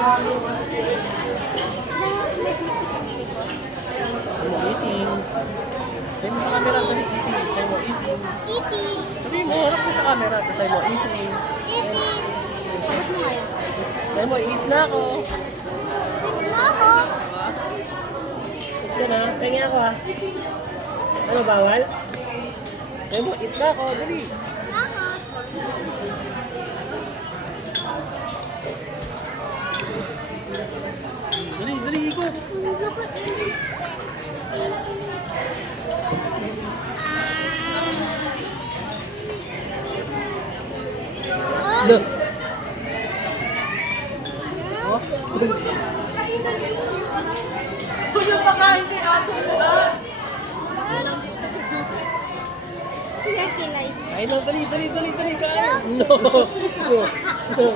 Sabi mo, eating. Sabi mo sa camera, dali, eating. Sabi mo, eating. Eating. Sabi mo, harap mo sa camera. Sabi mo, eating. Eating. Sagot mo ngayon. Sabi mo, eat na ako. Ako. Eat ka na. Pengi ako ha. Ano, bawal? Sabi mo, eat na ako. Dali. Ako. Dali, dali, ikot. Look. Oh. Yung pakain si Ato mo Ay, no, dali, dali, dali, dali, kain. No. No.